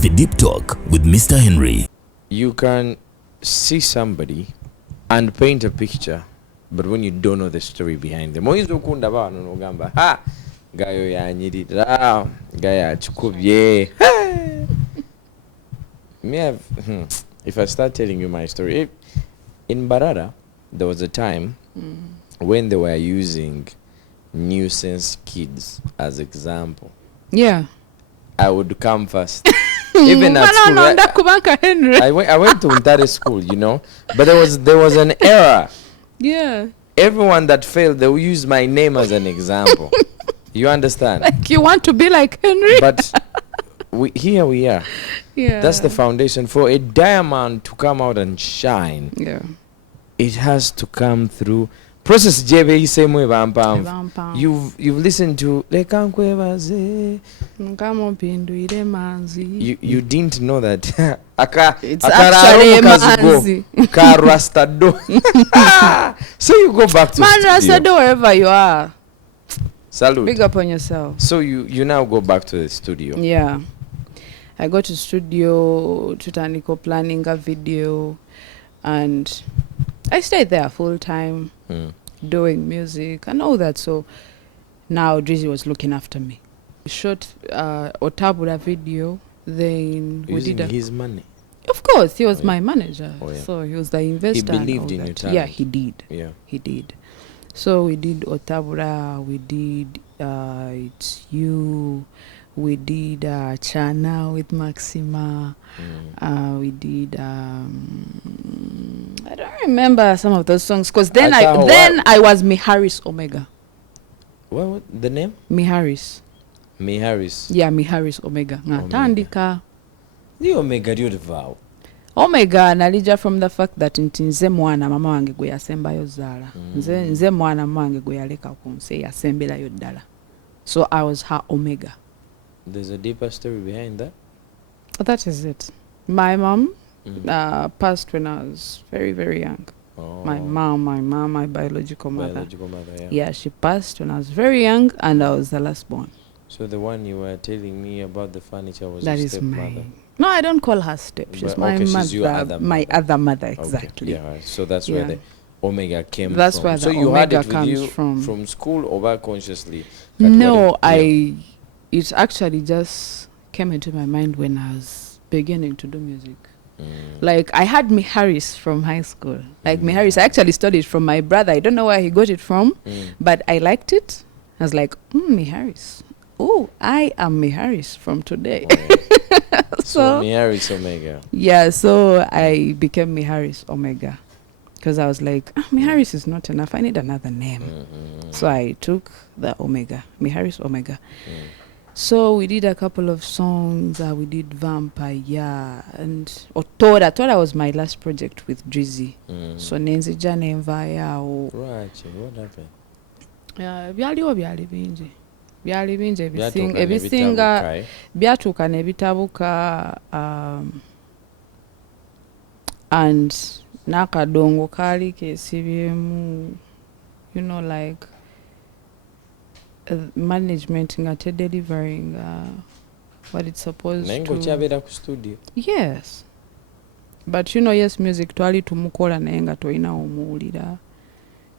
The Deep Talk with Mr. Henry. You can see somebody and paint a picture, but when you don't know the story behind them, oyinza okunda baano n'ogamba ha gayo yanyirira gaya chikubye. If I start telling you my story, in Barada there was a time when they were using nuisance kids as example. Yeah, I would come first. Even at school, I went to Untare school, you know, but there was an era. Yeah. Everyone that failed, they will use my name as an example. You understand? Like you want to be like Henry. But here we are. Yeah. That's the foundation for a diamond to come out and shine. Yeah. It has to come through process. You've listened to you didn't know that it's actually a manzi. So you go back to Man Rastado wherever you are. Salute. Big up on yourself. So you now go back to the studio. Yeah. I go to studio to planning a video, and I stayed there full time doing music and all that. So now Drizzy was looking after me. We shot Otabula video, then we Using did his money. Of course, he was my manager. Oh, yeah. So he was the investor. He believed in your talent. Yeah, he did. Yeah. He did. So we did Otabula, we did It's You, we did Chana with Maxima, we did I don't remember some of those songs because then I was Miharis Omega. What the name? Miharis. Miharis. Yeah, Miharis Omega. Ngatandika. The Omega do the vow. Omega nalija from the fact that nze mwana mama wange gwe yasembayo zala. Nze mwana mama wange gwe yaleka ku nsi yasemberayo ddala. So I was her Omega. There's a deeper story behind that? That is it. My mom passed when I was very, very young. Oh. My mom, my biological mother. Yeah. Yeah, she passed when I was very young and I was the last born. So the one you were telling me about the furniture was that your is stepmother? mine. No, I don't call her step. She's my mother. She's your other mother. My other mother, exactly. Okay. Yeah, right. So that's where the Omega came that's from. Where the so you Omega had it with comes you from school or back consciously? No, it actually just came into my mind when I was beginning to do music. Like I had Miharis from high school. Like Miharis, I actually studied from my brother. I don't know where he got it from, but I liked it. I was like, Miharis. Oh, I am Miharis from today. So Miharis Omega. Yeah, so I became Miharis Omega. Because I was like, Miharis is not enough. I need another name. So I took the Omega, Miharis Omega. So we did a couple of songs. We did Vampire and Otora. Otora was my last project with Drizzy. So Nenzi Jane Mvaya. Right. What happened? Byali bingi ebisinga byatuuka ne bitabuka and n'akadongo kaali keesibyemu, you know, like management nga delivering what it's supposed to. Nengo kyabeera ku studio. Yes, but you know, yes, music twali tumukola naye nga toyina omuwulira.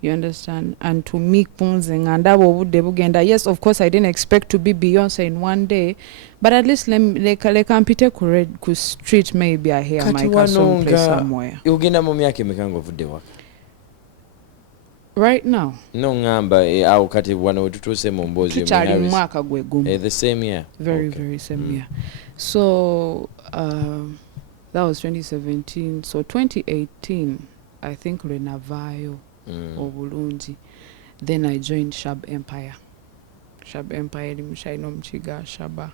You understand? And to me, yes, of course, I didn't expect to be Beyonce in one day, but at least let compete ku street, maybe I hear my song play somewhere. Right now? No ngamba au kati wana ututuse mombozi the same year. Very same year. So that was 2017. So 2018, I think Renavayo. Obulungi. Then I joined Shab Empire. Shab Empire Limushaino Mchiga Shaba.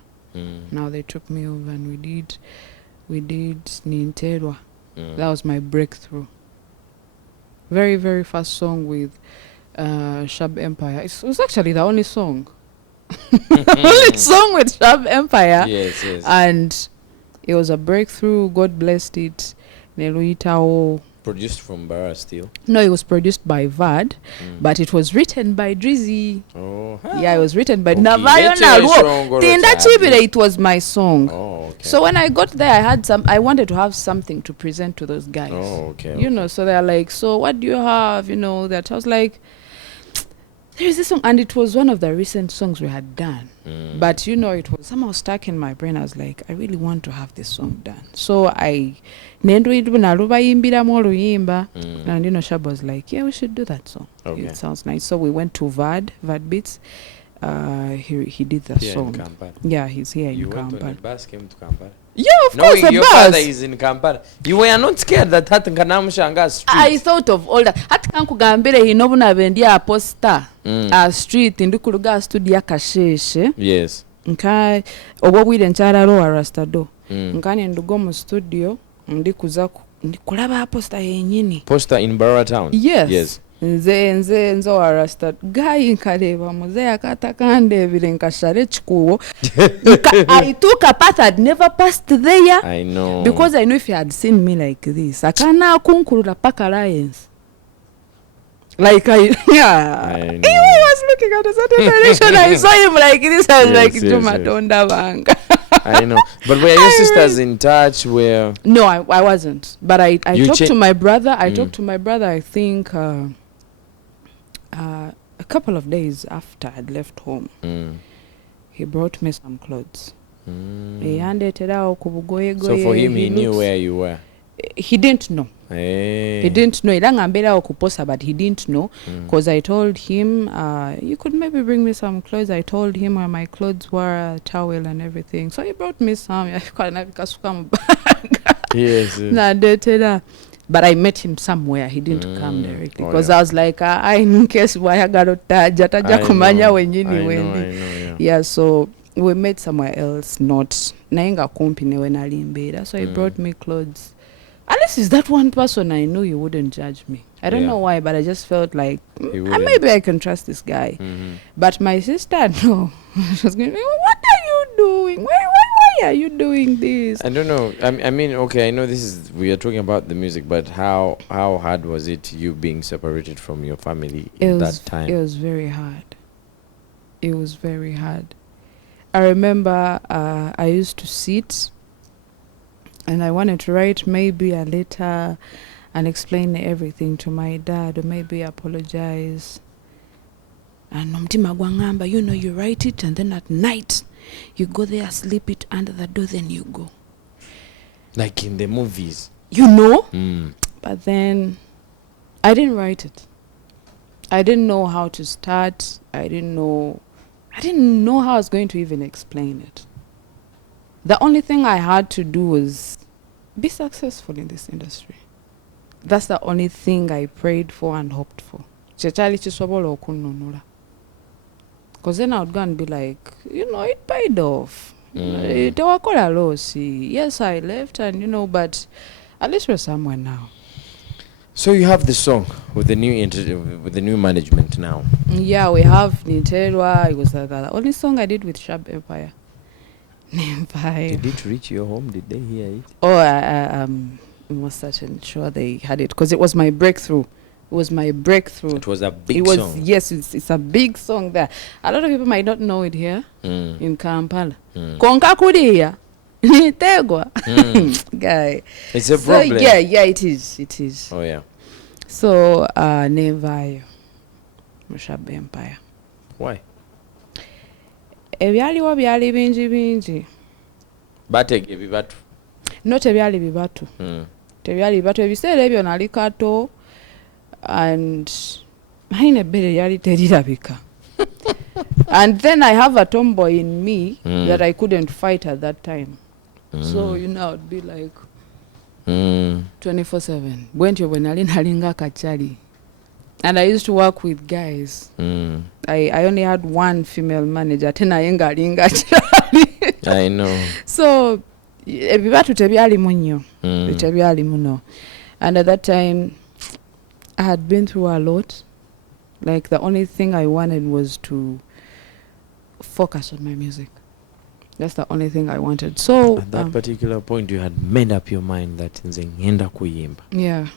Now they took me over and we did Ninterwa. That was my breakthrough. Very, very first song with Shab Empire. It was actually the only song. Only song with Shab Empire. Yes. And it was a breakthrough. God blessed it. Neluitao produced from Barra still? No, it was produced by Vad, but it was written by Drizzy. Oh, Yeah, it was written by Okay, Navayo that's your song, Naruo. Tinda Orochabi. Chibire, it was my song. Oh, okay. So when I got there, I wanted to have something to present to those guys. Oh, okay. You know, so they're like, so what do you have? You know, that I was like, there is this song, and it was one of the recent songs we had done. But you know, it was somehow stuck in my brain. I was like, I really want to have this song done. So and you know, Shab was like, yeah, we should do that song. Okay. It sounds nice. So we went to Vad Beats. He did the Here in song. Kampala. Yeah, he's here You in went on Kampala. a bus, came to Kampala. Yeah, of Knowing course, a your bus. father is in Kampala. You were not scared that Hatankanamshanga street. I thought of all that. Hati kankugambire hinobuna bendi a poster a street ndi kuluga studio kasheshe. Yes. Nka obwire nkyalalo wa Rastado. Nkane ndugo mu studio ndi kulaba poster yenyini. Poster in Barra town. Yes. Nze wa Rasta guy nkaleba muze akata kandebire nkashare chikuwo. I took a path I'd never passed there. I know. Because I know if you had seen me like this, akana kunkurula paka alliance. Like I know. I was looking at a certain direction. I saw him like this. I was like, Jumatonda Banga. I know. But were your sisters in touch? No, I wasn't. But I talked to my brother. I talked to my brother, I think, a couple of days after I'd left home. He brought me some clothes. He handed it out. So for him, he knew where you were? He didn't know. Hey. He didn't know. But he didn't know because I told him, you could maybe bring me some clothes. I told him where my clothes were, a towel and everything. So he brought me some. Yes. But I met him somewhere. He didn't come directly because I was like, in case why taja kumanya wenyini wendi. Yeah, so we met somewhere else, not nainga company when alimbeda. So he brought me clothes. At least is that one person I knew you wouldn't judge me. I don't know why, but I just felt like maybe I can trust this guy. But my sister, no. She was going, what are you doing? Why are you doing this? I don't know. I mean, okay, I know we are talking about the music, but how hard was it you being separated from your family at that time? It was very hard. It was very hard. I remember I used to sit and I wanted to write maybe a letter and explain everything to my dad or maybe apologize. And Mtima Gwangamba, you know, you write it and then at night you go there, sleep it under the door, then you go. Like in the movies. You know? But then I didn't write it. I didn't know how to start. I didn't know how I was going to even explain it. The only thing I had to do was be successful in this industry. That's the only thing I prayed for and hoped for. Because then I would go and be like, you know, it paid off. Yes, I left and, you know, but at least we're somewhere now. So you have the song with the new management now. Yeah, we have Niterwa. It was the only song I did with Shab Empire. Did it reach your home? Did they hear it? Oh, I'm most certain sure they had it because it was my breakthrough. It was my breakthrough. It was a big song. Yes, it's a big song there. A lot of people might not know it here in Kampala. Konka kuriya. Tegwa. Guy. It's a problem. Yeah, it is. Oh, yeah. So, Nevayo. Mushab Empire. Why? Ebyaliwo byali bingi. Batege bibatu. No tebyali bibatu. Tebyali bibatu. Ebiseera ebyo nali kato and maine bere yali terirabika. And then I have a tomboy in me that I couldn't fight at that time. So, you know, I'd be like 24/7. Bwentyo bwe nali nalinga kachali. And I used to work with guys. I only had one female manager. Tena yenga linga chali. I know. So, ebibatu tebyali munyo. Tebyali muno. And at that time, I had been through a lot. Like, the only thing I wanted was to focus on my music. That's the only thing I wanted. So at that particular point, you had made up your mind that nze ngenda kuyimba. Yeah.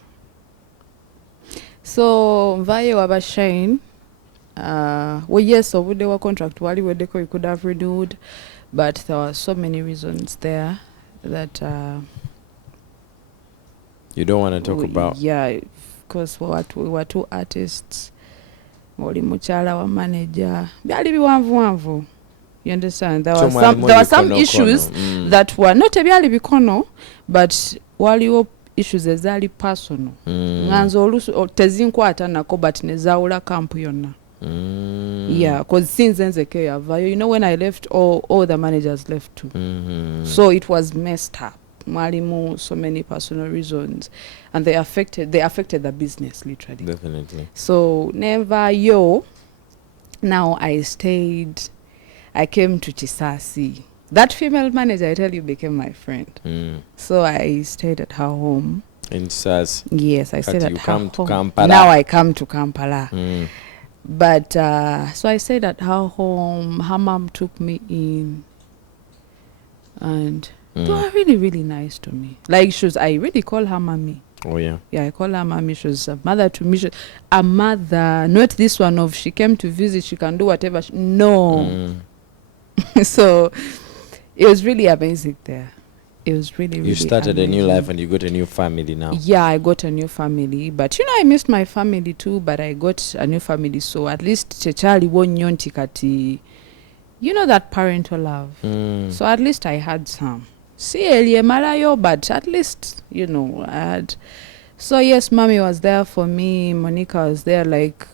So nvayo waba Shane. Well, yes, obudde wa contract wali weddeko, we could have renewed, but there were so many reasons there that you don't want to talk about. Yeah, because we were two artists. Oli mukyala wa manager. Byali biwanvuwanvu. You understand? There were some issues that were not ebyali bikono, but waliwo issues ezaali personal. Nganzo olusu tezinkwata nako but nezawula camp yonna. Yeah, because since nzeke yavayo, you know, when I left, all the managers left too. So it was messed up. Mwalimu, so many personal reasons, and they affected the business literally. Definitely. So never now I came to Chisasi. That female manager, I tell you, became my friend. So I stayed at her home in Chisasi. Yes, I stayed at her home. To Kampala. Now I come to Kampala. But so I stayed at her home. Her mom took me in, and they were really, really nice to me. Like I really call her mommy. Oh yeah. Yeah, I call her mommy. She was a mother to me. A mother, not this one of she came to visit, she can do whatever. No. So it was really amazing there. It was really, really. You started amazing. A new life and you got a new family now. Yeah, I got a new family, but you know, I missed my family too. But I got a new family, so at least chechali wonyonti kati. You know that parental love. So at least I had some. See, Malayo, but at least, you know, I had. So yes, mommy was there for me. Monica was there, like,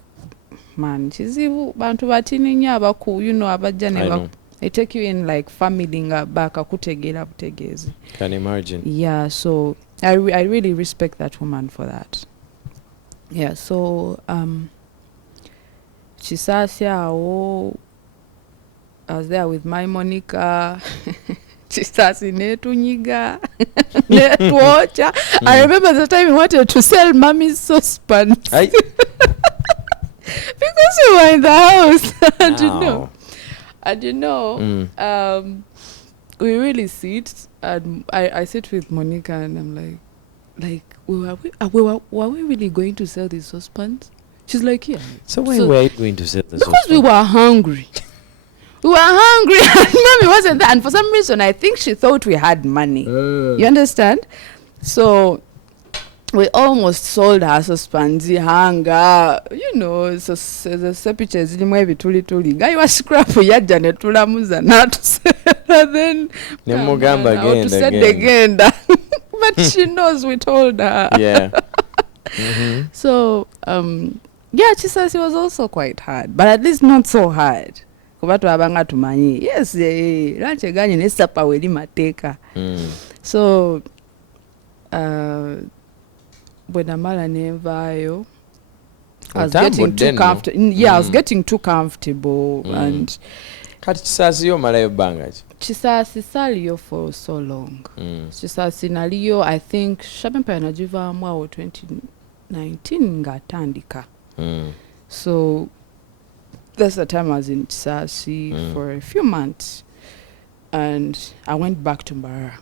man, bantu batini nyabaku, you know, abajane. I take you in like family back akutegera butegezi. Can imagine. Yeah, so I really respect that woman for that. Yeah, so Chisasi I was there with my Monica. Chisasi netunyiga netwocha. I remember the time we wanted to sell mommy's saucepans. Because we were in the house. And you know, we really sit, and I sit with Monica, and I'm like, were we really going to sell these saucepans? She's like, yeah. So why were you going to sell the saucepans? Because we were hungry. We were hungry, and mommy wasn't there. And for some reason, I think she thought we had money. You understand? So we almost sold our saucepans, hunger, you know, so the sepiches in my tuli. Guy was scrap yajja ne tulamuza and then again. But she knows we told her. Yeah. So yeah, Chisasi was also quite hard, but at least not so hard. Kubatu abanga tumanyi. Yes, lanche ganye ne sapa weli mateka. So when amala nevayo, I was getting too comfortable. Yeah, I was getting too comfortable. And kati Chisasi yo malayo bangaji. Chisasi saliyo for so long. Chisasi naliyo, I think Shabempa najiva mwa 2019 ngatandika. So that's the time I was in Chisasi for a few months, and I went back to Mbara.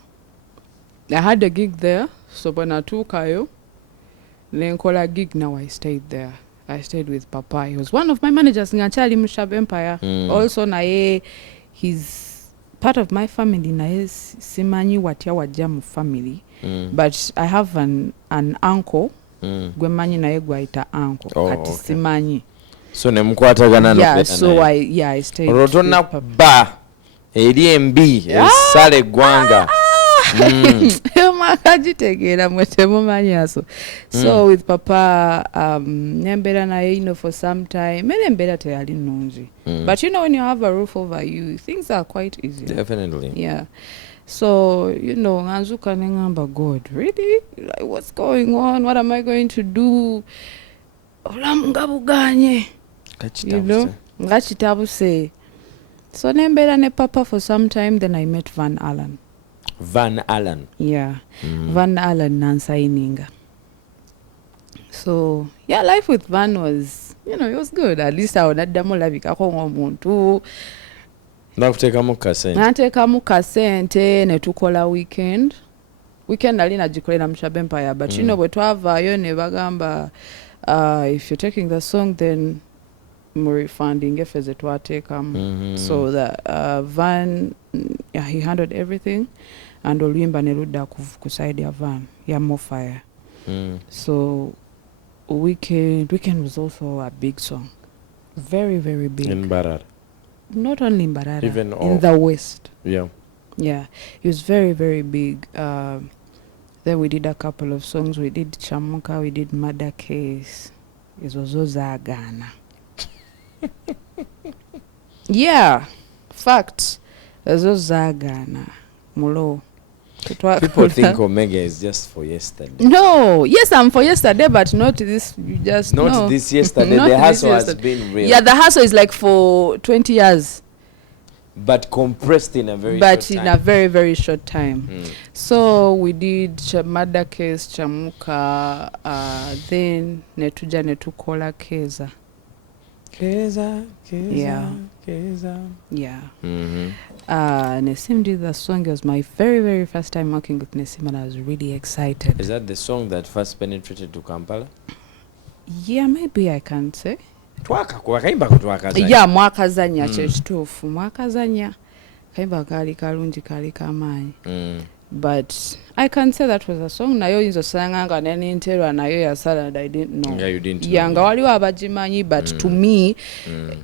I had a gig there, so when I took Kayo, then call a gig. Now I stayed there. I stayed with Papa. He was one of my managers in Achali Mushab Empire. Also, nae, he's part of my family. Nae simanyi watia wajamu family. But I have an uncle. Gwemanyi nae gwaita uncle. Kati simanyi. So nemkwatagana no. Yeah, so I stayed. Rotona ba ADMB sale gwanga. So with Papa, nembera na you know for some time. Nembera tayari nunji. But you know when you have a roof over you, things are quite easy. Definitely. Yeah. So you know, Anzuka nengamba, God, really? Like, what's going on? What am I going to do? You know, ngachitabuse. So nembera ne Papa for some time. Then I met Allan. Allan. Yeah. Allan Nansaininga. So yeah, life with Van was, you know, it was good. At least I would not labika muntu. Nakutekamu kasente. Natekamu kasente ne tukola weekend. Weekend ali najikolera Mushab Empire, but you know bwe twavaayo ne bagamba if you're taking the song, then refunding if as it were take so the Van he handled everything and oluyimba neludda ku side ya Van ya More Fire. So weekend was also a big song, very very big in Mbarara. Not only in Mbarara, Even in the West. Yeah. Yeah, it was very very big. Then we did a couple of songs. We did Chamuka, we did Murder Case. It was Ozagana. Yeah, facts. Ozagana. Mulo. People think Omega is just for yesterday. No, yes, I'm for yesterday, but not this. You just Not no. this yesterday. Not The this hustle has yesterday. been real. Yeah, the hustle is like for 20 years. But compressed in a very But short in time. a very, very short time. So we did Murder Case, Chamuka, then Netuja Netukola Keza. Keza, Yeah. Keza. Yeah. Nesim did the song. It was my very, very first time working with Nesim, and I was really excited. Is that the song that first penetrated to Kampala? Yeah, maybe I can say. Twakazanya. Yeah, mwakazanya kyekituufu mwakazanya kayimba kaali kalungi kaali kamaanyi. But I can say that was a song nayo oyinza osanga nga neninterwa nayo yasala and I didn't know. Yeah, you didn't know. Yeah, nga waliwo abagimanyi but to me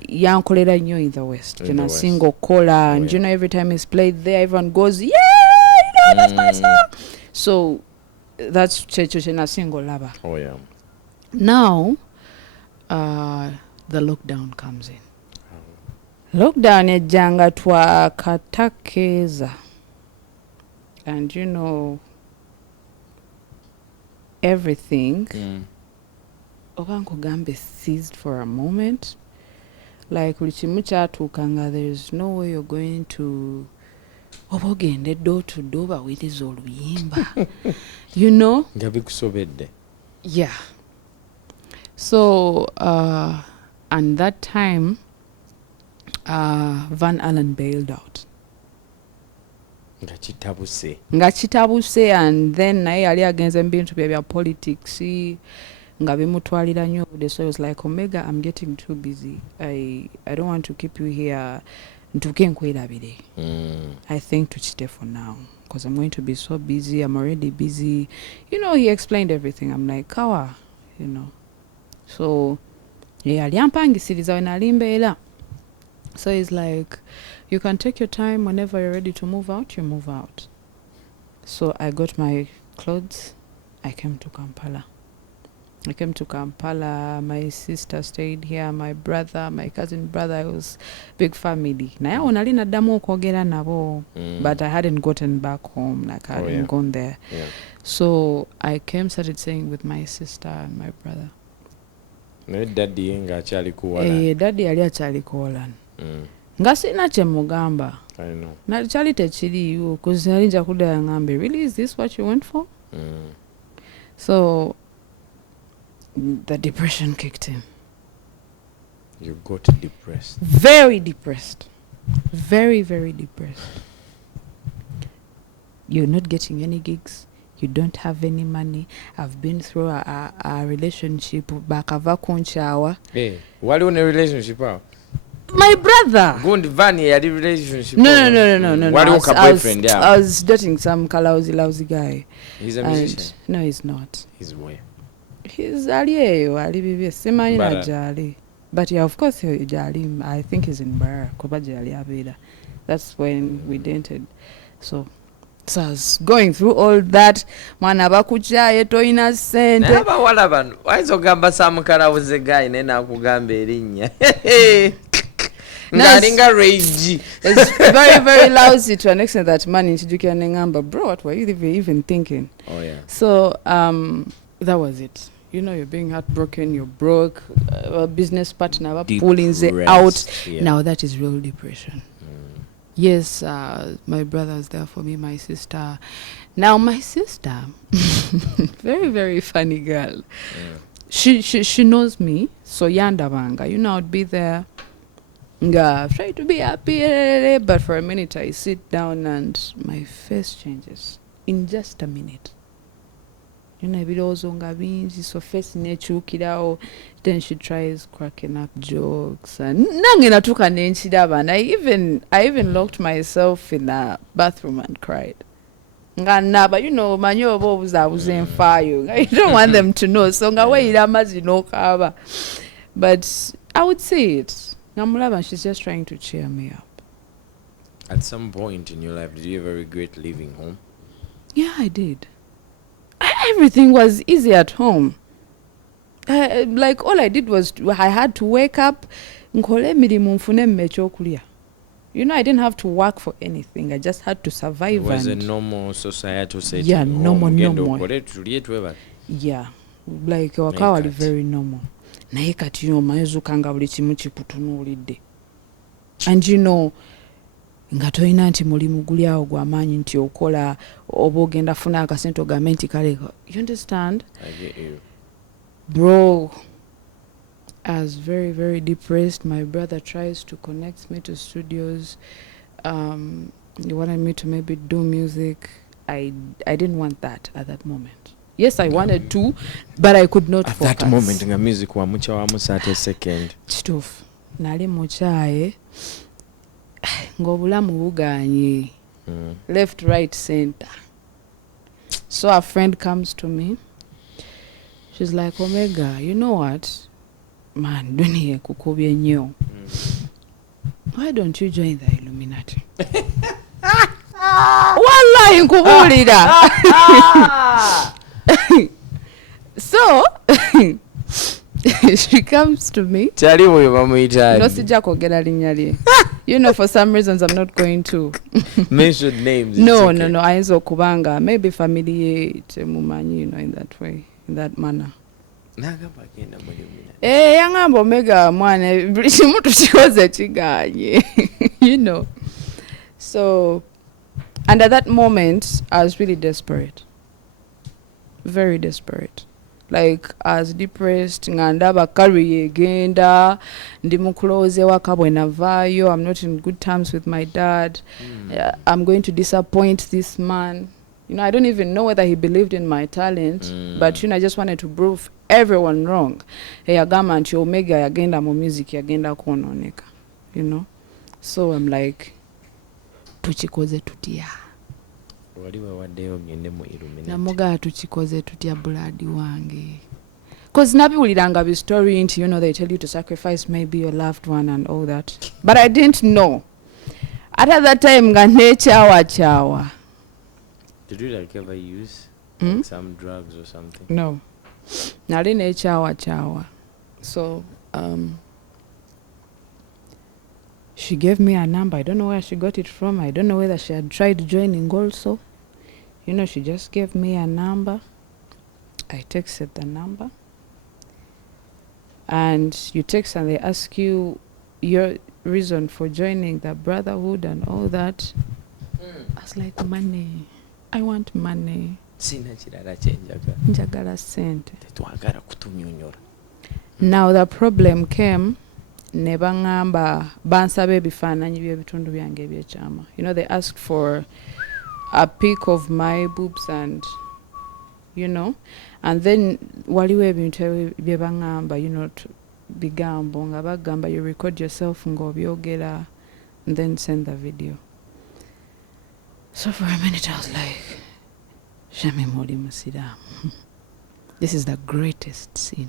yankolera nnyo in the West. In the Nasinga okukola and yeah. you know every time it's played there everyone goes yeah, you know that's my song. So that's kyekyo kye nasinga olaba. Oh yeah. Now the lockdown comes in. Lockdown ejjanga twakatakeeza. And you know everything oba nkugambe ceased for a moment. Like buli kimu kyatuukanga there is no way you're going to oba ogende door to door bawiriza oluyimba. You know? Nga bikusobedde. Yeah. So and that time Van Allan bailed out. Nga kitabuse and then naye yali agenze mu bintu bya politics nga bimutwalira nnyo obudde. So I was like, Omega, I'm getting too busy. I don't want to keep you here. Ntuke nkwerabire. I think tukite for now because I'm going to be so busy. I'm already busy. You know, he explained everything. I'm like, kawa, you know. So yali ampangisiriza we nali mbeera. So he's like, you can take your time whenever you're ready to move out, you move out. So I got my clothes. I came to Kampala. My sister stayed here, my brother, my cousin brother. It was big family. Naye awo nali naddamu okwogera nabo. But I hadn't gotten back home. Like I hadn't gone there. Yeah. So I started staying with my sister and my brother. Daddy yenga akyali kuwala. Daddy yali akyali kuwalana. Nga sina kye mugamba. I know. Nakyali tekiriiwo because nali nja kuddayo ngambe, really, is this what you went for? So the depression kicked in. You got depressed. Very depressed. Very, very depressed. You're not getting any gigs. You don't have any money. I've been through a relationship. Bakava kunchawa. Hey, waliwo ne relationship awo? My brother. Gundi Vani yali relationship. No. Waliwo ka boyfriend ya? I was dating some lousy guy. He's a musician. No, he's not. He's where? He's ali eyo, ali bibye. Simanyi na jali. But yeah, of course, jali. I think he's in Bara. Kuba jali abira. That's when we dated. So I was going through all that. Mwana bakuchaye toina sente. Naye abawala bano wayinza ogamba samukalawuze guy naye nakugamba erinnya. Ngalinga rage. It's very, very lousy to an extent that man introduced ngamba, bro, what were you even thinking? Oh yeah. So that was it. You know, you're being heartbroken, you're broke, a business partner pulling it out. Yeah. Now that is real depression. Yes, my brother was there for me, my sister. Now my sister, very, very funny girl. She knows me, so yandabanga. You know, I'd be there. Try to be happy, but for a minute I sit down and my face changes in just a minute. you know, ebirowoozo nga bingi, so face nekyukirawo, then she tries cracking up jokes, and nange natuuka nenkiraba, and I even locked myself in the bathroom and cried. Nga naba, you know, manyi oba obuzaabuza enfaayo, you don't want them to know, so nga weeyira amazzi n'okaaba. But I would say it. Namulaba, she's just trying to cheer me up. At some point in your life, did you ever regret leaving home? Yeah, I did. Everything was easy at home. Like, all I did was I had to wake up, nkole emirimu nfune emmere ekyokulya. You know, I didn't have to work for anything. I just had to survive. It was a normal societal setting. Yeah, normal. Yeah, like waka wali very normal. Naye kati omanyi ozuuka buli kimu kikutunuulidde. And you know, nga tolina nti mulimu guli awo gw'amaanyi nti okola oba ogenda funa akasente ogambe nti kale. You understand? I get you. Bro, I was very, very depressed. My brother tries to connect me to studios. He wanted me to maybe do music. I didn't want that at that moment. Yes, I wanted to, but I could not focus. At that moment, nga music wa mucha wa musate second. Kituufu. Nali mukyaye. Ng'obulamu buganye. Left, right, center. So a friend comes to me. She's like, Omega, you know what? Man, dunia kukubye nnyo. Why don't you join the Illuminati? Wallahi nkubulira. So she comes to me. No, sijja kwogera linnya lye. You know, for some reasons I'm not going to mention names. No, ayinza okubanga maybe family ye temumanyi, you know, in that way, in that manner. Yangamba Omega mwana buli kimu tukikoze kiganye. You know. So, and at that moment I was really desperate. Very desperate. Like, I was depressed, nga ndaba career egenda, ndi mu close waka bwe navaayo, I'm not in good terms with my dad. I'm going to disappoint this man. You know, I don't even know whether he believed in my talent, but you know, I just wanted to prove everyone wrong. Yagamba nti Omega yagenda mu music yagenda kwononeka, you know. So I'm like, tukikoze tutya. Namuga tukikoze tutya buladi wange. Because nabiwuliranga bi story nti, you know, they tell you to sacrifice maybe your loved one and all that. But I didn't know. At that time nga nechawa. Did you like ever use like some drugs or something? No. Nali nechawa. So she gave me a number. I don't know where she got it from. I don't know whether she had tried joining also. You know, she just gave me a number. I texted the number. And you text and they ask you your reason for joining the brotherhood and all that. I was like, money. I want money. Njagala sente. Now the problem came. Ne bangamba bansaba ebifaananyi by'ebitundu byange ebyekyama. You know, they asked for a pic of my boobs and, you know, and then waliwo ebintu bye bangamba, you know, bigambo nga bagamba you record yourself ng'obyogera and then send the video. So for a minute I was like, Shami Moli Musiramu. This is the greatest sin.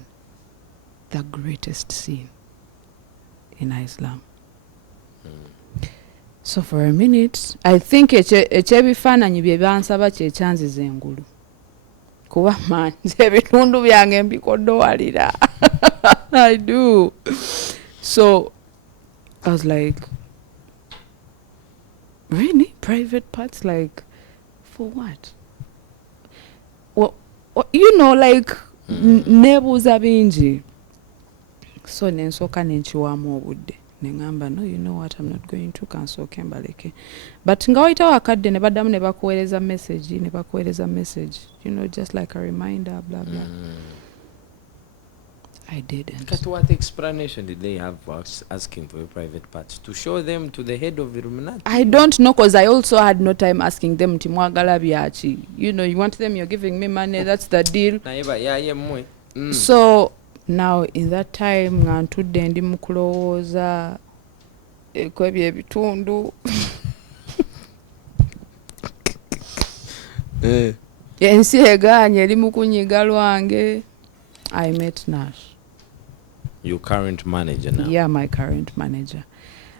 The greatest sin in Islam. So for a minute, I think ekyebifaananyi bye bansaba kyekyanziza engulu. Kuba manzi ebitundu byange mbikodowalira. I do. So I was like, really? Private parts? Like, for what? Well, you know, like, nebuuza bingi. So nensoka nenchiwamu obudde. Nengamba, no, you know what, I'm not going to cancel Kembaleke. But nga waita wakadde ne baddamu ne bakuweereza message, you know, just like a reminder, blah, blah. I didn't. But what explanation did they have for asking for a private part? To show them to the head of illuminati? I don't know, because I also had no time asking them timwagala byachi. You know, you want them, you're giving me money, that's the deal. So now in that time nga ntudde ndi mu kulowooza kwebyo ebitundu ensi egaanye eri mu kunyiga lwange. I met Nash. Your current manager now? Yeah, my current manager.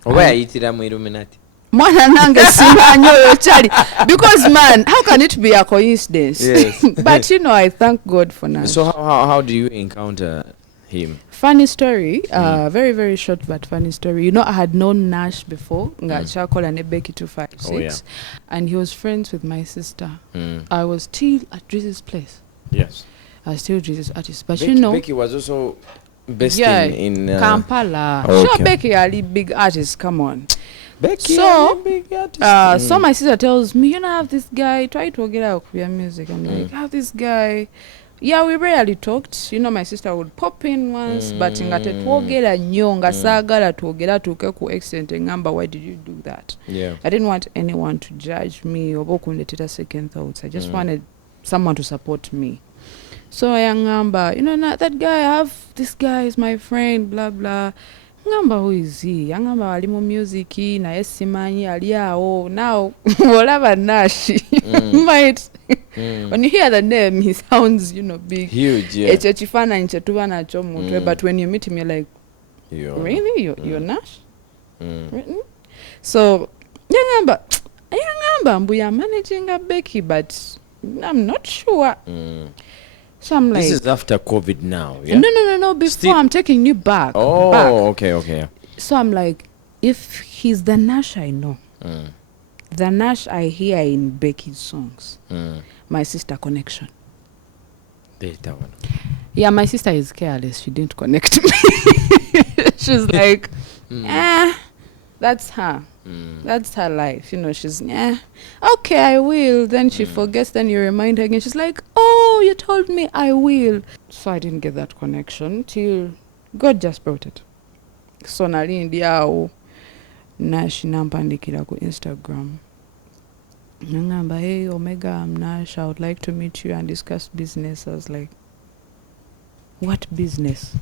Oba yayitira mu illuminati? Mwana nange simanyi oyo kyali, because man, how can it be a coincidence? Yes. But you know, I thank God for Nash. So how do you encounter him? Funny story, very very short but funny story. You know, I had known Nash before, Chakola and Becky 256, Oh, yeah. and he was friends with my sister. I was still at Drizzy's place. Yes. I was still Drizzy's artist, but Becky, you know, Becky was also based yeah, in Kampala. okay. Sure, Becky are the big artists. Come on. Becky, So, big artist. So my sister tells me, you know, I have this guy. Try to get out of your music. I'm like, I have this guy. Yeah, we rarely talked. You know, my sister would pop in once, but ngate twogera nnyo nga saagala twogera tuuke ku extent engamba, why did you do that? Yeah. I didn't want anyone to judge me oba okundeetera second thoughts. I just wanted someone to support me. So I ngamba, you know, that guy, I have this guy is my friend, blah blah. Ngamba, who is he? Ngamba ali mu music naye simanyi ali awo. Now olaba Nash might when you hear the name, he sounds, you know, big, huge. Yeah. Ekyo kifaananyi kye tuba nakyo mu mutwe, but when you meet him, you're like, really? You're Nash? Written? So yangamba mbu ya managing a Becky, but I'm not sure. So I'm like, this is after COVID now, yeah? No, before. Still, I'm taking you back. Okay. So I'm like, if he's the Nash I know, the Nash I hear in Becky's songs, my sister connection. Yeah, my sister is careless. She didn't connect me. She's like, that's her. That's her life. You know, she's, okay, I will. Then she forgets, then you remind her again. She's like, oh, you told me I will. So I didn't get that connection till God just brought it. So nali ndi awo Nash nampandikira ku Instagram. Nangamba, hey, Omega, I'm Nash. I would like to meet you and discuss business. I was like, what business?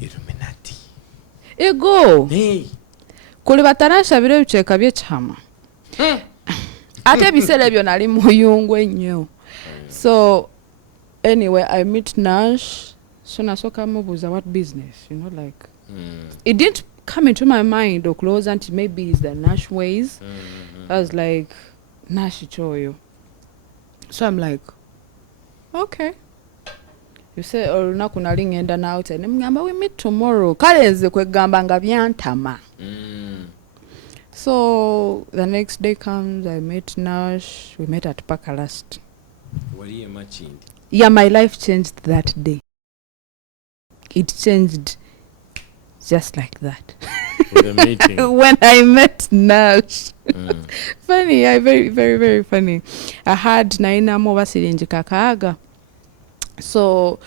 Illuminati. Ego. Hey. Kuli batanasha biro bicheka byechama. Ate ebiseera ebyo nali muyungwe nnyo. So anyway, I meet Nash. So nasoka mubuza what business, you know, like it didn't come into my mind or close until maybe it's the Nash ways. I was like, Nash choyo. So I'm like, okay. You say olunaku nali ngenda nawe ne mugamba we meet tomorrow. Kale nze kwegamba nga byantama. So the next day comes, I met Nash. We met at Pakalast. What are you matching? Yeah, my life changed that day. It changed just like that. The meeting. When I met Nash. Funny, very, very, very funny. I had naina mo basirinji kakaaga. So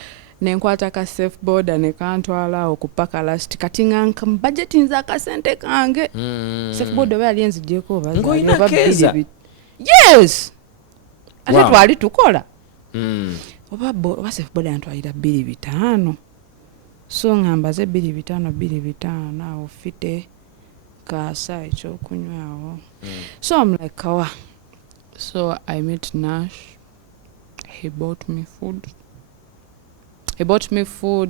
nenkwata ka surfboard ne kantwala okupaka last kati nganka budget nza ka sente kange. Surfboard we alienzi jeko baza. Yes. Ate twali tukola. Oba surfboard antwalira 2,500. So ngamba ze 2,500 naawo fite kasa ekyokunywawo. So I'm like, kawa. So I met Nash. He bought me food.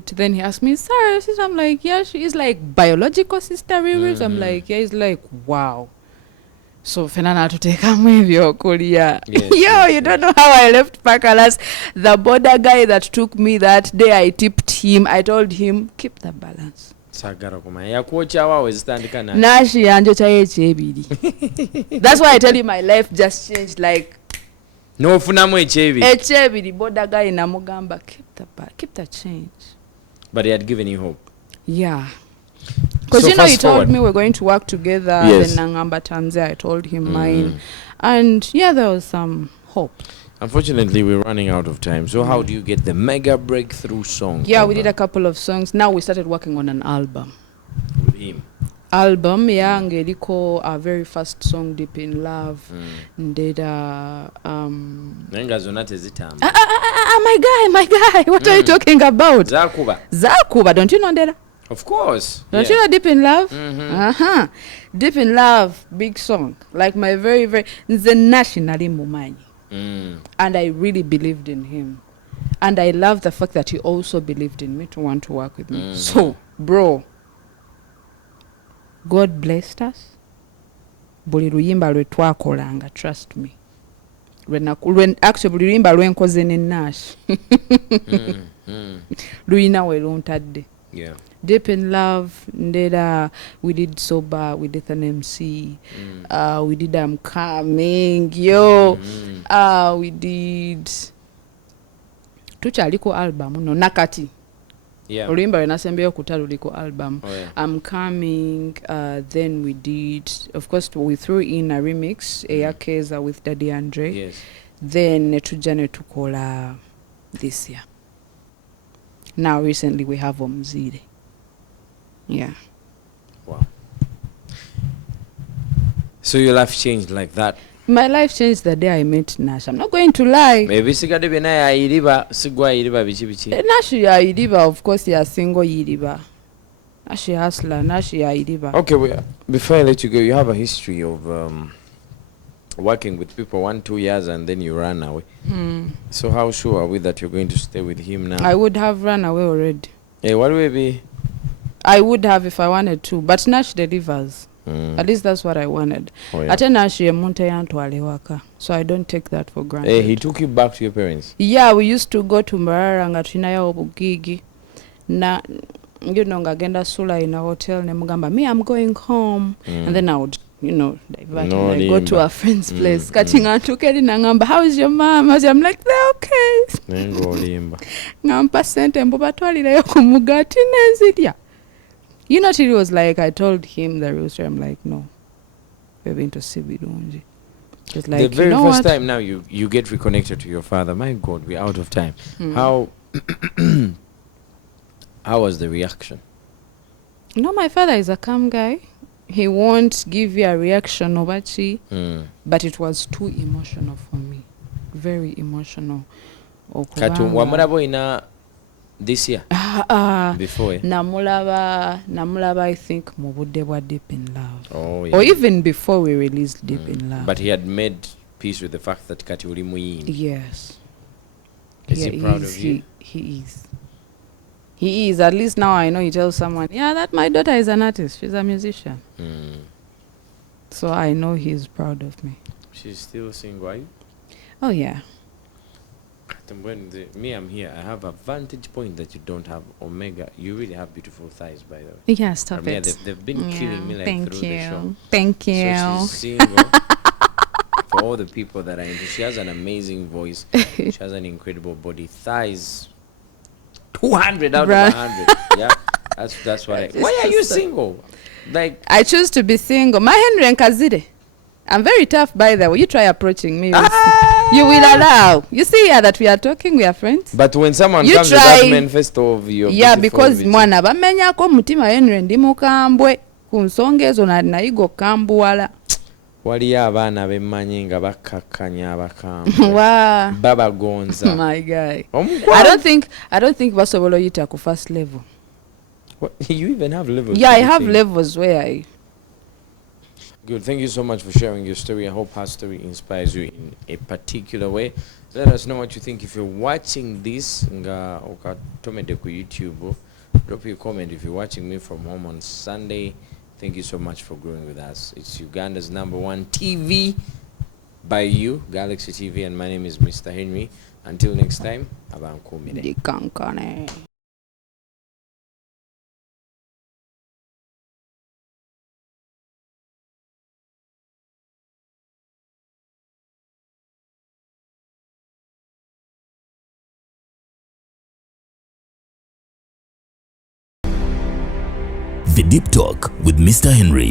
Then he asked me, sorry, sister. I'm like, yeah. She is like biological sister. I'm like, yeah. He's like, wow. So Fenana to take a hivyo kulia. You don't know how I left Pakalas. The border guy that took me that day, I tipped him. I told him, keep the balance. Nashi anjo chaye chebiri. That's why I tell you my life just changed. Like no funamu echebiri border guy namugamba keep the change. But he had given you hope. Yeah. Because so he told me we're going to work together. Yes. Then Nangamba Tanzania, I told him mine. And yeah, there was some hope. Unfortunately, we're running out of time. So how do you get the mega breakthrough song? Yeah, we did a couple of songs. Now we started working on an album. with him. Album, yeah, ngeliko our very first song, Deep in Love. Ndeda Nenga zona tezitamba. my guy, what are you talking about? Zakuba, don't you know Ndeda? Of course. Don't you know Deep in Love? Deep in Love, big song. Like my very, very nze nationally mumanyi. And I really believed in him. And I love the fact that he also believed in me to want to work with me. So, bro, God blessed us. Buli luyimba lwe twakolanga, trust me. When actually buli luyimba lwenkoze ne Nash. Luyina we luntadde. Yeah. Deep in Love, Ndeda, we did Sober, we did an MC, we did I'm Coming, yo, we did tuchaliko album, no, Nakati. Yeah. Olimba wenasembeyo kutaluliko album. Oh, yeah. I'm Coming, then we did, of course, we threw in a remix, Eyakeza with Daddy Andre. Yes. Then Netujane tukola this year. Now recently we have Omzide. Yeah. Wow. So your life changed like that? My life changed the day I met Nash. I'm not going to lie. Maybe sigade bena ya iriba sigwa iriba bichi. Nash ya iriba, of course, ya single iriba. Nash ya hustler, Nash ya iriba. Okay, before I let you go, you have a history of working with people 1-2 years and then you ran away. So how sure are we that you're going to stay with him now? I would have run away already. Hey, what will it be? I would have if I wanted to, but Nash delivers. At least that's what I wanted. Oh, yeah. Ate Nash ye muntu yantwala ewaka, so I don't take that for granted. Hey, he took you back to your parents? Yeah, we used to go to Mbarara nga tulinayo obugigi. Na you know ngagenda sula in a hotel ne mugamba me I'm going home and then I would divert and I go to a friend's place. Kati ngantuka eri nangamba how is your mom? I'm like they're okay. Nengo limba. Ngampa sente mbu batwalireyo ku mugati nenzirya. Till he was like, I told him the real story. I'm like, no, we're going to see Birunji. Just like, the very first what? time now you get reconnected to your father. My God, we're out of time. How was the reaction? My father is a calm guy. He won't give you a reaction over but it was too emotional for me. Very emotional. Katu wamurabo ina this year? Before? Namulaba, I think, mu budde bwa Deep in Love. Oh, yeah. Or even before we released Deep in Love. But he had made peace with the fact that Kati uli muyimbi. Yes. Is he proud of you? He is. He is. At least now I know he tells someone, yeah, that my daughter is an artist. She's a musician. So I know he's proud of me. She's still single, right? Oh, yeah. When I'm here, I have a vantage point that you don't have. Omega, you really have beautiful thighs, by the way. Yeah, stop it. They've been killing me through the show. Thank you. So she's single. For all the people that are into, she has an amazing voice. She has an incredible body. Thighs, 200 out of 100. Yeah, that's what I. Why are you single? Like I choose to be single. My Henry and Kazide. I'm very tough, by the way. You try approaching me. You will allow. You see here that we are talking, we are friends. But when someone comes with that manifesto of your because mwana bamenyako mutima Henry ndi mukambwe ku nsonga ezo nayigo kambuwala. Waliyo abaana bemmanyi nga bakkakkanya abakambwe babagonza. My guy. I don't think basobola oyita ku first level. What? You even have levels? Yeah, I have levels where I... Good. Thank you so much for sharing your story. I hope her story inspires you in a particular way. Let us know what you think. If you're watching this, okatomede ku YouTube, drop your comment. If you're watching me from home on Sunday, thank you so much for growing with us. It's Uganda's #1 TV by you, Galaxy TV, and my name is Mr. Henry. Until next time, abankumire. The Deep Talk with Mr. Henry.